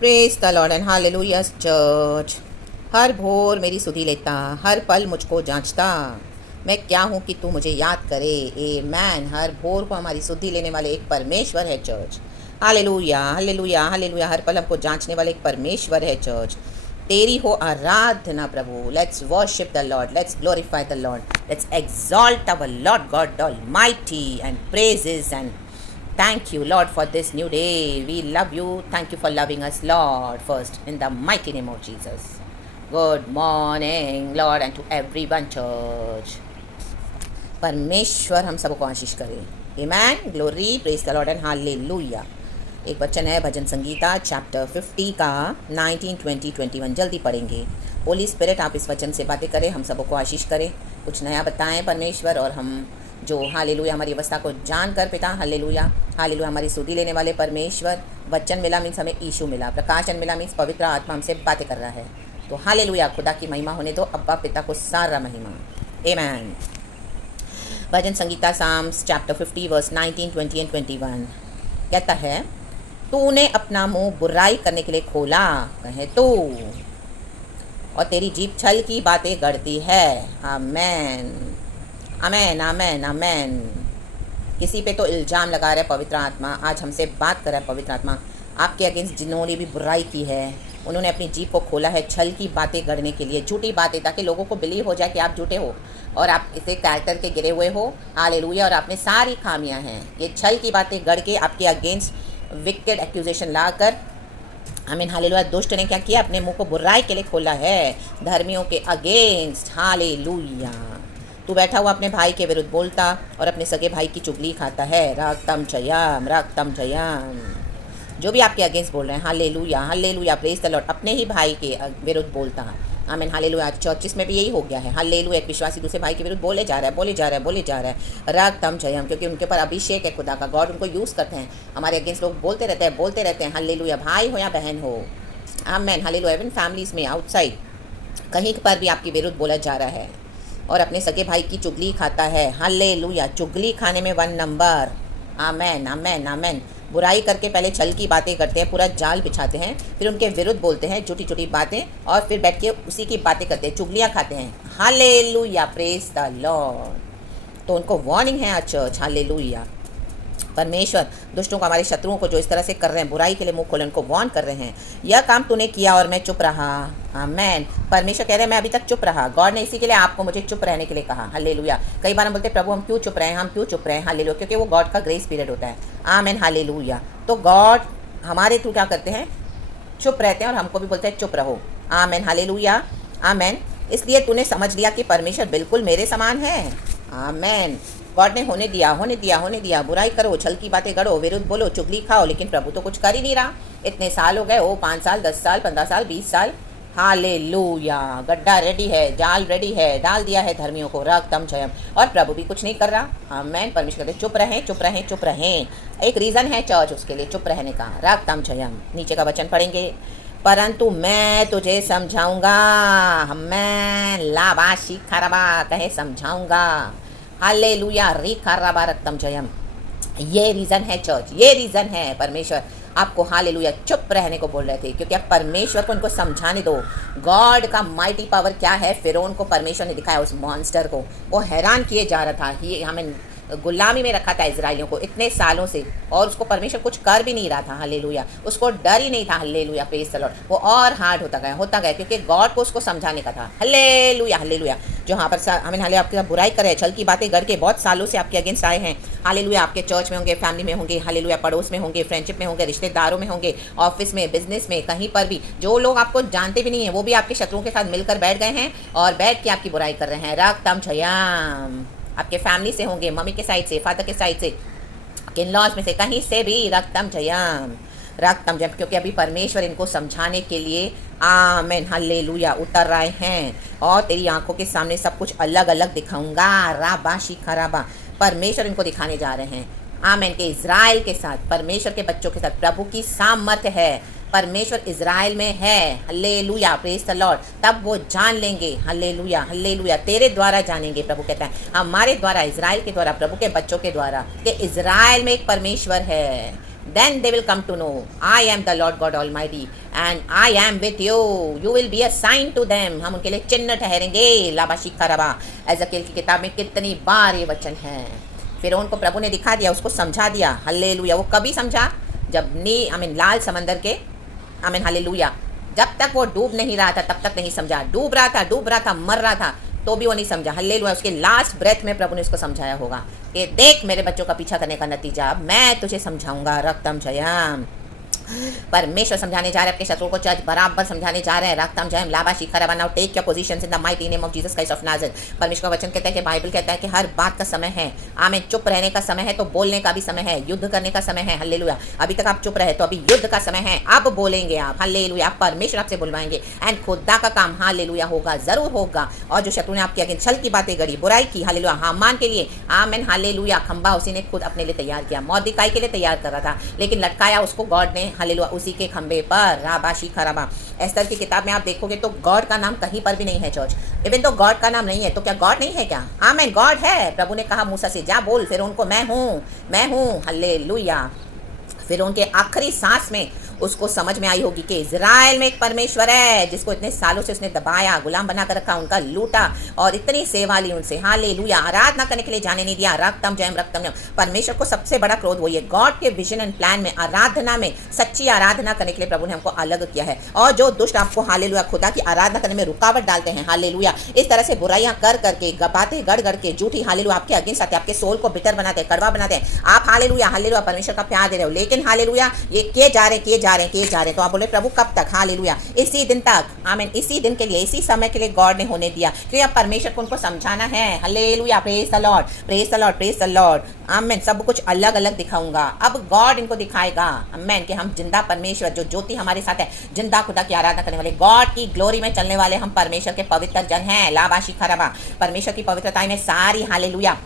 Praise the Lord and hallelujah church. हर भोर मेरी सुधि लेता, हर पल मुझको जांचता, मैं क्या हूँ कि तू मुझे याद करे। आमेन। हर भोर को हमारी सुधि लेने वाले एक परमेश्वर है चर्च। Hallelujah hallelujah hallelujah. हर पल हमको जांचने वाले एक परमेश्वर है चर्च। तेरी हो आराधना प्रभु। Let's worship the lord, let's glorify the lord, let's exalt our Lord God Almighty and praises and thank you, Lord, for this new day. We love you. Thank you for loving us, Lord, first, in the mighty name of Jesus. Good morning, Lord, and to everyone, church. परमेश्वर हम सबको आशीष करे। Amen. Glory, praise the Lord and hallelujah. एक वचन है भजन Sangeeta chapter 50 का 19, 20, 21 जल्दी पढ़ेंगे। होली स्पिरिट आप इस वचन से बातें करें, हम सबको आशीष करें, कुछ नया बताएं परमेश्वर, और हम जो हालेलुया हमारी अवस्था को जानकर पिता हालेलुया हालेलुया हमारी सुधि लेने वाले परमेश्वर। वचन मिला मीन्स हमें यीशु मिला, प्रकाशन मिला मीन्स पवित्र आत्मा हमसे बातें कर रहा है। तो हालेलुया खुदा की महिमा होने दो, अब्बा पिता को सारा महिमा। आमेन। भजन संगीता साम्स चैप्टर 50 वर्स 19, 20 एंड 21 कहता है, तूने अपना मुंह बुराई करने के लिए खोला, कहे तू, और तेरी जीभ छल की बातें गढ़ती है। आमेन आमेन आमेन आमेन। किसी पे तो इल्ज़ाम लगा रहा है पवित्र आत्मा, आज हमसे बात कर रहा है पवित्र आत्मा। आपके अगेंस्ट जिन्होंने भी बुराई की है, उन्होंने अपनी जीभ को खोला है छल की बातें गढ़ने के लिए, झूठी बातें, ताकि लोगों को बिलीव हो जाए कि आप झूठे हो और आप इसे कैरेक्टर के गिरे हुए हो। हालेलुया। और आपने सारी खामियां हैं। ये छल की बातें गढ़ के आपके अगेंस्ट विक्टेड एक्यूजेशन लाकर, आमीन हालेलुया, दुष्ट ने क्या किया, अपने मुंह को बुराई के लिए खोला है धर्मियों के अगेंस्ट। हालेलुया। तू बैठा हुआ अपने भाई के विरुद्ध बोलता और अपने सगे भाई की चुगली खाता है। रागतम जयम रागतम जयम। जो भी आपके अगेंस्ट बोल रहे हैं, hallelujah hallelujah, praise the Lord, अपने ही भाई के विरुद्ध बोलता। आमीन हालेलुया। चर्चिस में भी यही हो गया है। हालेलुया। एक विश्वासी दूसरे भाई के विरुद्ध बोले जा रहा है, बोले जा रहा है, बोले जा रहा है। रागतम जयम, क्योंकि उनके ऊपर अभिषेक है खुदा का। गॉड उनको यूज़ करते हैं। हमारे अगेंस्ट लोग बोलते रहते हैं, बोलते रहते हैं। हालेलुया। भाई हो या बहन हो, आमीन हालेलुया, इवन फैमिलीज में, आउटसाइड, कहीं पर भी आपके विरुद्ध बोला जा रहा है और अपने सगे भाई की चुगली खाता है। हालेलुया। चुगली खाने में 1 नंबर। आमेन आमेन आमेन। बुराई करके पहले छल की बातें करते हैं, पूरा जाल बिछाते हैं, फिर उनके विरुद्ध बोलते हैं झूठी झूठी बातें, और फिर बैठ के उसी की बातें करते हैं, चुगलियाँ खाते हैं। Hallelujah, praise the Lord. तो उनको वार्निंग है आज चर्च। हालेलुया। परमेश्वर दुष्टों को, हमारे शत्रुओं को जो इस तरह से कर रहे हैं, बुराई के लिए मुंह खोले, उनको वार्न कर रहे हैं। यह काम तूने किया और मैं चुप रहा। आमेन। परमेश्वर कह रहे हैं मैं अभी तक चुप रहा। गॉड ने इसी के लिए आपको मुझे चुप रहने के लिए कहा। हालेलुया। कई बार हम बोलते हैं प्रभु हम क्यों चुप रहे हैं, हम क्यों चुप रहे हैं। हालेलुया। क्योंकि वो गॉड का ग्रेस पीरियड होता है। Amen hallelujah. तो गॉड हमारे थ्रू क्या करते हैं, चुप रहते हैं, और हमको भी बोलते हैं चुप रहो। Amen hallelujah amen. इसलिए तूने समझ लिया कि परमेश्वर बिल्कुल मेरे समान है। आमेन। गॉड ने होने दिया, होने दिया, होने दिया। बुराई करो, छल की बातें गढ़ो, विरुद्ध बोलो, चुगली खाओ, लेकिन प्रभु तो कुछ कर ही नहीं रहा। इतने साल हो गए, 5 साल, 10 साल, 15 साल, 20 साल। हालेलुया। गड्ढा रेडी है, जाल रेडी है, डाल दिया है धर्मियों को। रागतम जयम। और प्रभु भी कुछ नहीं कर रहा। आमेन। परमेश्वर कहते चुप रहें, चुप रहें, चुप रहें। एक रीज़न है चर्च उसके लिए चुप रहने का। रागतम जयम। नीचे का वचन पढ़ेंगे, परंतु मैं तुझे समझाऊंगा। मैं लाबाशी खराबा कहे समझाऊंगा। हालेलुया। री खराबा रक्तम जयम। ये रीज़न है चर्च, ये रीज़न है परमेश्वर आपको हालेलुया चुप रहने को बोल रहे थे, क्योंकि आप परमेश्वर को उनको समझाने दो। गॉड का माइटी पावर क्या है, फिरौन को परमेश्वर ने दिखाया, उस मॉन्स्टर को। वो हैरान किए जा रहा था, ये हमें गुलामी में रखा था इजराइलियों को इतने सालों से, और उसको परमेश्वर कुछ कर भी नहीं रहा था। हालेलुया। उसको डर ही नहीं था। Hallelujah, praise the Lord. वो और हार्ड होता गया, क्योंकि गॉड को उसको समझाने का था। Hallelujah hallelujah. जो यहाँ पर हमें हाले आपके साथ बुराई करे, छल की बातें गढ़ के बहुत सालों से आपके अगेंस्ट आए हैं। हालेलुया। आपके चर्च में होंगे, फैमिली में होंगे, हालेलुया, पड़ोस में होंगे, फ्रेंडशिप में होंगे, रिश्तेदारों में होंगे, ऑफिस में, बिजनेस में, कहीं पर भी जो लोग आपको जानते भी नहीं है, वो भी आपके शत्रुओं के साथ मिलकर बैठ गए हैं और बैठ के आपकी बुराई कर रहे हैं। रागतम जयम। आपके फैमिली से होंगे, मम्मी के साइड से, फादर के साइड से, इन लॉज में से, कहीं से भी। रागतम जयम रागतम जयम। क्योंकि अभी परमेश्वर इनको समझाने के लिए आमेन हालेलुया उतर रहे हैं, और तेरी आंखों के सामने सब कुछ अलग अलग दिखाऊंगा। राबाशी खराबा। परमेश्वर इनको दिखाने जा रहे हैं। आमेन। के इज़राइल के साथ, परमेश्वर के बच्चों के साथ प्रभु की सामर्थ है। परमेश्वर इज़राइल में है। Hallelujah, praise the Lord. तब वो जान लेंगे। Hallelujah hallelujah. तेरे द्वारा जानेंगे, प्रभु कहता है, हमारे द्वारा, इज़राइल के द्वारा, प्रभु के बच्चों के द्वारा, कि इज़राइल में एक परमेश्वर है। then they will come to know I am the Lord God Almighty and I am with you. You will be a sign to them. हम उनके लिए चिन्ह ठहरेंगे। लाबाशी खराबा। एजेकियल की किताब में कितनी बार ये वचन है। फिर उनको प्रभु ने दिखा दिया, उसको समझा दिया। हालेलुया। वो कभी समझा? जब लाल समंदर के हालेलुया, जब तक वो डूब नहीं रहा था तब तक नहीं समझा। डूब रहा था, मर रहा था, तो भी वो नहीं समझा। हालेलुया। उसके लास्ट ब्रेथ में प्रभु ने उसको समझाया होगा कि देख मेरे बच्चों का पीछा करने का नतीजा मैं तुझे समझाऊंगा। रक्तम जयम। परमेश्वर समझाने जा रहे हैं अपने शत्रुओं को, चर्च बराबर समझाने जा रहे हैं। रक्तम जयम लाबा शिखर बनाओ। Take your positions in the mighty name of Jesus Christ of Nazareth. परमेश्वर का वचन कहता है कि बाइबल कहता है कि हर बात का समय है। आमीन। चुप रहने का समय है तो बोलने का भी समय है, युद्ध करने का समय है। हालेलुया। अभी तक आप चुप रहे तो अभी युद्ध का समय है, अब बोलेंगे आप। हालेलुया। परमेश्वर आपसे बुलवाएंगे एंड खुदा का काम हालेलुया होगा, जरूर होगा। और जो शत्रु ने आपके अगेंस्ट छल की बातें गढ़ी, बुराई की, हालेलुया, हामान के लिए आमीन हालेलुया, खंबा उसी ने खुद अपने लिए तैयार किया। मौर्दिकाई के लिए तैयार कर रहा था लेकिन लटकाया उसको गॉड ने हालेलुया उसी के खंबे पर। राबाशी खराबा। एस्तर की किताब में आप देखोगे तो गॉड का नाम कहीं पर भी नहीं है चर्च। इवन तो गॉड का नाम नहीं है तो क्या गॉड नहीं है क्या? आमीन। गॉड है। प्रभु ने कहा मूसा से जा बोल फिर उनको मैं हूँ। हालेलुया। फिर उनके आखिरी सांस में उसको समझ में आई होगी कि इजराइल में एक परमेश्वर है जिसको इतने सालों से उसने दबाया, गुलाम बना कर रखा, उनका लूटा और इतनी सेवा ली उनसे। हालेलुया। आराधना करने के लिए जाने नहीं दिया। रक्तम जयम। परमेश्वर को सबसे बड़ा क्रोध वही है। गॉड के विजन एंड प्लान में, आराधना में, सच्ची आराधना करने के लिए प्रभु ने हमको अलग किया है। और जो दुष्ट आपको हालेलुया खुदा की आराधना करने में रुकावट डालते हैं, हालेलुया, इस तरह से बुराइयां कर करके, बातें गढ़ के, झूठी हालेलुया आपके अगेंस्ट आते, आपके सोल को बिटर बनाते हैं, कड़वा बनाते हैं। आप हालेलुया परमेश्वर का प्यार दे रहे हो लेकिन हालेलुया ये किए जा रहे तो आप बोले प्रभु कब तक? हालेलुया। इसी दिन तक। आमीन। इसी दिन के लिए, इसी समय के लिए गॉड ने होने दिया क्योंकि अब परमेश्वर को उनको समझाना है। Hallelujah. Praise the lord, praise the lord, praise the Lord. आमीन। सब कुछ अलग अलग दिखाऊंगा। अब गॉड इनको दिखाएगा आमीन कि हम जिंदा परमेश्वर, जो ज्योति हमारे साथ है, जिंदा खुदा की आराधना करने वाले, गॉड की ग्लोरी में चलने वाले हम परमेश्वर के पवित्र जन हैं। लाबाशी खराबा। परमेश्वर की पवित्रता में सारी हालेलुया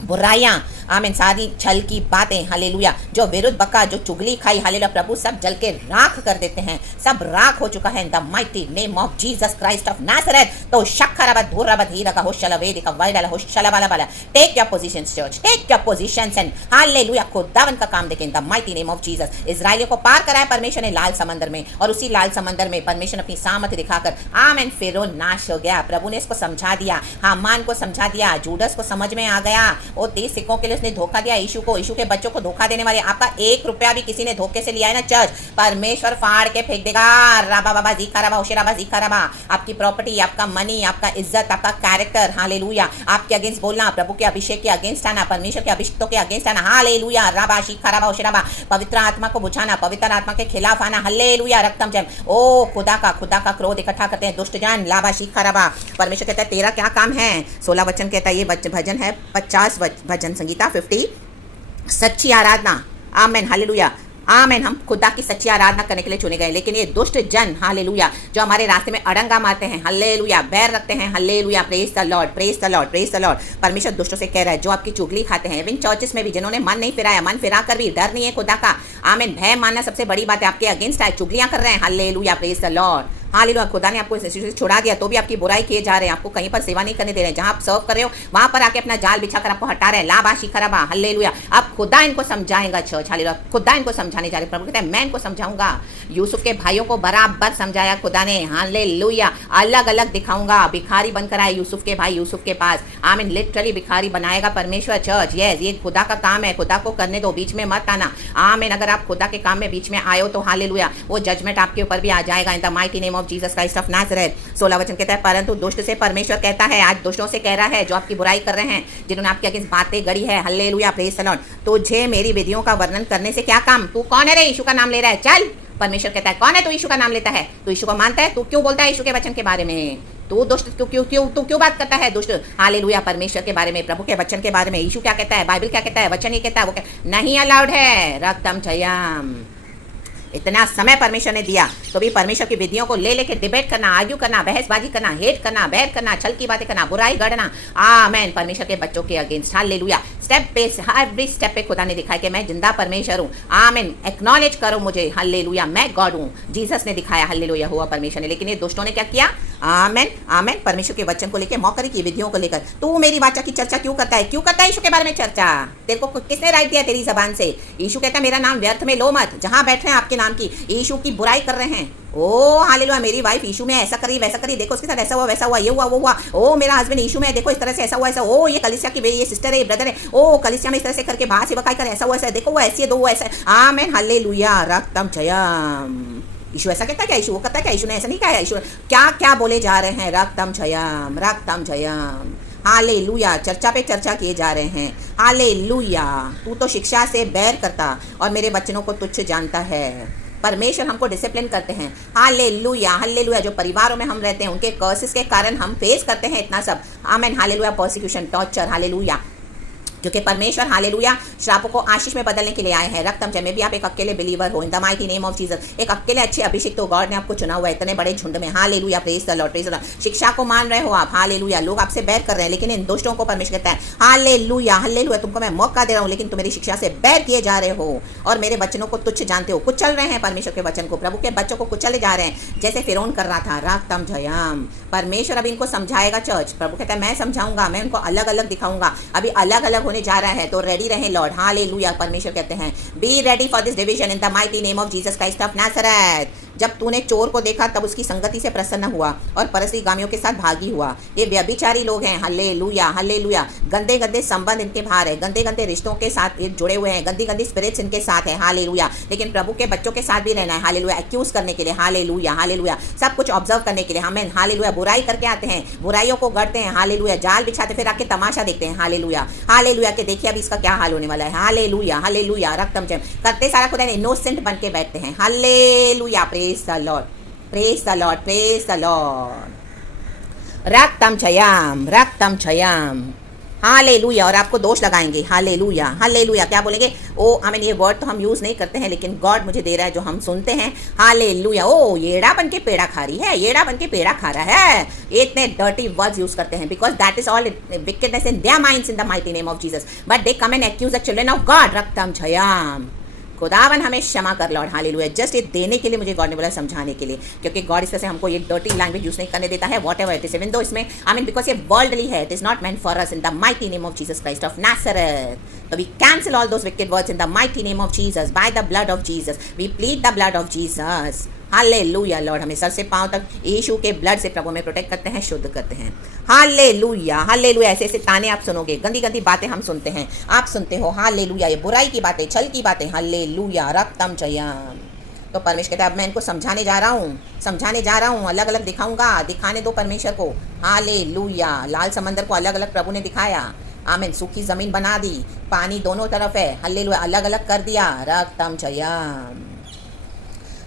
बुराइयां, आमीन, सारी छल की बातें, हालेलुया, जो विरुद्ध बका, जो चुगली खाई, हालेलुया, प्रभु सब जल के राख कर देते हैं। सब राख हो चुका है in the mighty name of Jesus Christ of Nazareth. तो शक्खरबत धूरबत हीरका होशलवेदिका वाइडल होशलबाला। Take your positions church, take your positions and hallelujah खुदावन का काम देखें in the mighty name of Jesus. इजराइलियों को पार कराया परमेश्वर ने लाल समंदर में और उसी लाल समंदर में परमेश्वर ने अपनी सामर्थ्य दिखाकर आमीन फिरौन नाश हो गया। प्रभु ने इसको समझा दिया, हामान को समझा दिया, जूडस को समझ में आ गया। वो 30 सिक्कों के लिए उसने धोखा दिया यीशु को, यीशु के बच्चों को धोखा देने वाले। आपका 1 रुपया भी किसी ने धोखे से लिया है ना चर्च, परमेश्वर फाड़ के फेंक देगा। राबा बाबा जीखा रबा ओशेराबा जीखा रबा। आपकी प्रॉपर्टी, आपका मनी, आपका इज्जत, आपका कैरेक्टर, हालेलुया, आपके अगेंस्ट बोलना, प्रभु के अभिषेक के अगेंस्ट आना, परमेश्वर के अभिषेकों के अगेंस्ट आना, हालेलुया, राबा शीखा रबा ओशेराबा, पवित्र आत्मा को बुझाना, पवित्र आत्मा के खिलाफ आना, हालेलुया, रक्तम जम। ओ खुदा का क्रोध इकट्ठा करते हैं दुष्ट जन। लाबा शीखा रबा। परमेश्वर कहता है तेरा क्या काम है? 16 वचन कहता है, ये भजन है 50 भजन संगीता 50, सच्ची आराधना। आमेन। हालेलुया। आमेन। हम खुदा की सच्ची आराधना करने के लिए चुने गए लेकिन ये दुष्ट जन, हालेलुया, जो हमारे रास्ते में अड़ंगा मारते हैं, हालेलुया, बैर रखते हैं, hallelujah, praise the lord, praise the lord, praise the Lord. परमेश्वर दुष्टों से कह रहा है जो आपकी चुगली खाते हैं, इवन चर्चेस में भी जिन्होंने मन नहीं फिराया, मन फिरा कर भी डर नहीं है खुदा का, आमेन, भय मानना सबसे बड़ी बात है, आपके अगेंस्ट है, चुगलियां कर रहे हैं, hallelujah, praise the Lord. Hallelujah. खुदा ने आपको इस इंस्टीट्यूट से छुड़ा दिया तो भी आपकी बुराई किए जा रहे हैं, आपको कहीं पर सेवा नहीं करने दे रहे हैं, जहां आप सर्व कर रहे हो वहां पर आके अपना जाल बिछाकर आपको हटा रहे हैं। लाबा शिखरबा। हालेलुया। अब खुदा इनको समझाएगा चर्च, हालेलुया, खुदा इनको समझाने जा रहे। प्रभु कहता है मैं इनको समझाऊंगा। यूसुफ के भाइयों को बराबर समझाया खुदा ने, हालेलुया, अलग अलग दिखाऊंगा। भिखारी बनकर आए यूसुफ के भाई यूसुफ के पास, आमीन, लिटरली भिखारी बनाएगा परमेश्वर चर्च। यस, ये खुदा का काम है, खुदा को करने दो, बीच में मत आना। आमीन। अगर आप खुदा के काम में बीच में आए हो तो हालेलुया वो जजमेंट आपके ऊपर भी आ जाएगा इन the mighty name of Jesus Christ of Nazareth. 16 वचन कहता है परंतु दुष्ट से परमेश्वर कहता है, आज दुष्टों से कह रहा है जो आपकी बुराई कर रहे हैं, जिन्होंने आपके अगेंस्ट बातें गढ़ी है, हालेलुया, प्रेज द लॉर्ड, तुझे मेरी विधियों का वर्णन करने से क्या काम? तू कौन है रे? यीशु का नाम ले रहा है, चल। परमेश्वर कहता है कौन है तू? यीशु का नाम लेता है, तू यीशु को मानता है, तू क्यों बोलता है यीशु के वचन के बारे में? तू दुष्ट क्यों बात करता है दुष्ट? हालेलुया, परमेश्वर के बारे में, प्रभु के वचन के बारे में, यीशु क्या कहता है, बाइबल क्या कहता है, वचन ही कहता है, वो नहीं अलाउड है। रक्तम जयम। इतना समय परमेश्वर ने दिया तो भी परमेश्वर की विधियों को ले लेके डिबेट करना, आर्ग्यू करना, बहसबाजी करना, हेट करना, बैर करना, छल की बातें करना, बुराई गढ़ना, आमेन, परमेश्वर के बच्चों के अगेंस्ट, हालेलुया। स्टेप पे, एवरी स्टेप पे खुदा ने दिखाया कि मैं जिंदा परमेश्वर हूँ, आमेन, एक्नॉलेज करो मुझे, हालेलुया, मैं गॉड हूँ। जीसस ने दिखाया, हालेलुया, हुआ परमेश्वर ने। लेकिन ये दुष्टों ने क्या किया? आमेन आमेन। परमेश्वर के वचन को लेकर, मौकरी की विधियों को लेकर तू मेरी वाचा की चर्चा क्यों करता है? क्यों करता है यीशु के बारे में चर्चा? तेरे को किसने राइट दिया तेरी जबान से? यीशु कहता है मेरा नाम व्यर्थ में लो मत। जहां बैठ रहे हैं आपके नाम की यीशु की बुराई कर रहे हैं। ओ हालेलुया, मेरी वाइफ यीशु में ऐसा करी वैसा करी, देखो उसके साथ ऐसा हुआ वैसा हुआ, ये हुआ वो हुआ। ओ मेरा हस्बैंड यीशु में, देखो इस तरह से ऐसा हुआ ऐसा। ओ ये कलीसिया की ये सिस्टर है, ये ब्रदर है, ओ कलीसिया में इस तरह से करके बाहर से बकाई कर ऐसा हुआ ऐसा, देखो वो ऐसी है, दो वो ऐसा है। Amen hallelujah, रक्तम Jayam. यीशु ऐसा कहता है क्या? यीशु वो कहता है क्या? यीशु ने ऐसा नहीं कहा है। यीशु क्या क्या बोले जा रहे हैं? रक्तम जयम, रक्तम जयम। हालेलुया, चर्चा पे चर्चा किए जा रहे हैं। हालेलुया, तू तो शिक्षा से बैर करता और मेरे बच्चों को तुच्छ जानता है। परमेश्वर हमको डिसिप्लिन करते हैं। Hallelujah hallelujah. जो परिवारों में हम रहते हैं उनके कर्सेस के कारण हम फेस करते हैं इतना सब। Amen hallelujah. Persecution, torture, hallelujah. क्योंकि परमेश्वर हालेलुया श्रापों को आशीष में बदलने के लिए आए हैं। रक्तम जय में भी आप एक अकेले बिलीवर हो इन the mighty name of Jesus, एक अकेले अच्छे अभिषेक तो गॉड ने आपको चुना हुआ है इतने बड़े झुंड में। Hallelujah, praise the lord, praise the Lord. शिक्षा को मान रहे हो आप, हालेलुया। लोग आपसे बैर कर रहे हैं लेकिन इन दुष्टों को परमेश्वर कहता है हालेलुया हालेलुया, तुमको मैं मौका दे रहा हूँ लेकिन तुम मेरी शिक्षा से बैर किए जा रहे हो और मेरे वचनों को तुच्छ जानते हो। कुचल रहे हैं परमेश्वर के वचन को, प्रभु के बच्चों को कुचले जा रहे हैं जैसे फिरौन कर रहा था। रक्तम जयम। परमेश्वर अभी इनको समझाएगा चर्च। प्रभु कहता है मैं समझाऊंगा, मैं उनको अलग अलग दिखाऊंगा। अभी अलग अलग होने जा रहा है तो रेडी रहें लॉर्ड। हालेलुया। परमेश्वर कहते हैं be ready for this division in the mighty name of Jesus Christ of Nazareth. जब तूने चोर को देखा तब उसकी संगति से प्रसन्न हुआ और परस्त्रीगामियों के साथ भागी हुआ। ये व्यभिचारी लोग हैं। Hallelujah hallelujah. गंदे गंदे संबंध इनके बाहर है, गंदे गंदे रिश्तों के साथ जुड़े हुए हैं, गंदी गंदी स्पिरिट्स इनके साथ है। हालेलुया। लेकिन प्रभु के बच्चों के साथ भी रहना है। हालेलुया। एक्यूज करने के लिए, हालेलुया हालेलुया, सब कुछ ऑब्जर्व करने के लिए हमें हालेलुया। बुराई करके आते हैं, बुराइयों को गढ़ते हैं, हालेलुया। जाल बिछाते फिर आके तमाशा देखते हैं। Hallelujah hallelujah. के देखिए अभी इसका क्या हाल होने वाला है। Hallelujah hallelujah. रक्तम जय करते सारा खुदा इनोसेंट बन के बैठते हैं। Hallelujah. Praise the lord, praise the lord, praise the lord. रक्तम जयम, रक्तम जयम। हालेलुया। और आपको दोष लगाएंगे। Hallelujah hallelujah. क्या बोलेंगे? ओ आमीन। ये वर्ड तो हम यूज़ नहीं करते हैं लेकिन गॉड मुझे दे रहा है जो हम सुनते हैं। हालेलुया। ओ येड़ा बन के पेड़ा खा रही है, येड़ा बन के पेड़ा खा रहा है। इतने डर्टी वर्ड्स यूज करते हैं because that is all wickedness in their minds in the mighty name of Jesus, but they come and accuse the children of God. रक्तम जयम। खुदावन हमें क्षमा कर लॉर्ड। हालेलुया। जस्ट ये देने के लिए मुझे गॉड ने बोला, समझाने के लिए, क्योंकि गॉड इस तरह से हमको ये डर्टी लैंग्वेज यूज नहीं करने देता है। Whatever it is, even though इसमें आई मीन बिकॉज ये वर्ल्डली है, it is not meant for us in the mighty name of Jesus Christ of Nazareth. तो we cancel all those wicked words in the mighty name of Jesus by the blood of Jesus. We plead the blood of Jesus. Hallelujah lord. हमें सर से पांव तक यीशु के blood से प्रभु में protect करते हैं, शुद्ध करते हैं। Hallelujah hallelujah. ऐसे ऐसे ताने आप सुनोगे, गंदी गंदी बातें हम सुनते हैं, आप सुनते हो। हालेलुया। ये बुराई की बातें, छल की बातें। हालेलुया। रक्तम जयम। तो परमेश्वर कहता है अब मैं इनको समझाने जा रहा हूँ, समझाने जा रहा हूँ, अलग अलग दिखाऊंगा। दिखाने दो परमेश्वर को। हालेलुया। लाल समंदर को अलग अलग प्रभु ने दिखाया। आमीन। सूखी जमीन बना दी, पानी दोनों तरफ है। हालेलुया। अलग अलग कर दिया। रक्तम जयम।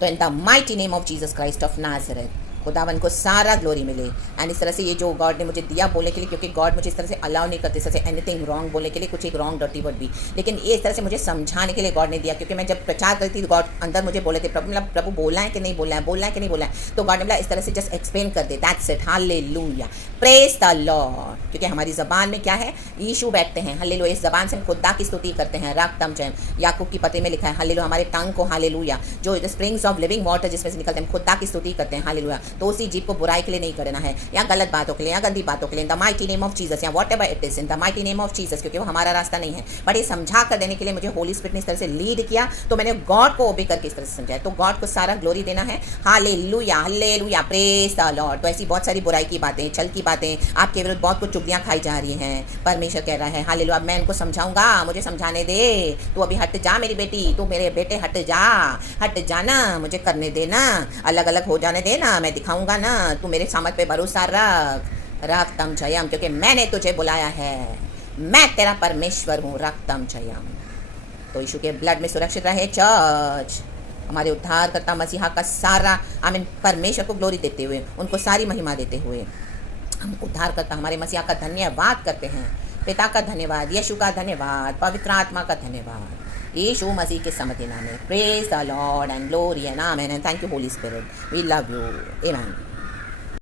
तो इन the mighty name of Jesus Christ of Nazareth खुदावन को सारा ग्लोरी मिले। एंड इस तरह से ये जो गॉड ने मुझे दिया बोलने के लिए, क्योंकि गॉड मुझे इस तरह से अलाउ नहीं करते इस तरह से एनीथिंग रॉन्ग बोलने के लिए, कुछ एक रॉन्ग डर्टी वर्ड भी, लेकिन ये इस तरह से मुझे समझाने के लिए गॉड ने दिया। क्योंकि मैं जब प्रचार करती थी गॉड अंदर मुझे बोले थे, प्रभु मतलब प्रभु बोलना है कि नहीं बोलना है, बोलना है कि नहीं बोलना है। तो गॉड ने बोला इस तरह से जस्ट एक्सप्लेन कर दे, that's it. Hallelujah. Praise the lord. क्योंकि हमारी ज़बान में क्या है? यीशु बैठते हैं। हालेलुया। इस ज़बान से हम खुदा की स्तुति करते हैं। रक्तम जयम। याकूब की पते में लिखा है हालेलुया। हमारे टंग को हालेलुया, जो स्प्रिंग्स ऑफ लिविंग वाटर जिसमें से निकलते हैं, खुदा की स्तुति करते हैं। हालेलुया। तो उसी जीप को बुराई के लिए नहीं करना है, या गलत बातों के लिए, या गंदी बातों के लिए, in the mighty name of Jesus, या whatever it is, in the mighty name of Jesus. क्योंकि वो हमारा रास्ता नहीं है, बट ये समझा कर देने के लिए मुझे होली स्पिरिट ने इस तरह से लीड किया, तो मैंने गॉड को ओबे करके इस तरह से समझाया। तो गॉड को सारा ग्लोरी देना है। Hallelujah hallelujah. Praise the Lord. तो ऐसी बहुत सारी बुराई की बातें, छल की बातें, आपके विरुद्ध बहुत कुछ चुगलियां खाई जा रही हैं। परमेश्वर कह रहा है हालेलुया, मैं इनको समझाऊंगा, मुझे समझाने दे। तू अभी हट जा मेरी बेटी, तू मेरे बेटे हट जा, हट जाना, मुझे करने देना, अलग अलग हो जाने देना, मैं दिखाऊंगा ना, तू मेरे सामत पे भरोसा रख। रक्तम जयम। क्योंकि मैंने तुझे बुलाया है, मैं तेरा परमेश्वर हूँ। रक्तम जयम। तो यीशु के ब्लड में सुरक्षित रहे चर्च। हमारे उद्धार करता मसीहा का सारा आमीन परमेश्वर को ग्लोरी देते हुए, उनको सारी महिमा देते हुए हम उद्धार करता हमारे मसीहा का धन्यवाद करते हैं। पिता का धन्यवाद, यीशु का धन्यवाद, पवित्र आत्मा का धन्यवाद, यीशु मसीह के समझ नाम में। Praise the Lord and glory and amen and thank you Holy Spirit. We love you. Amen.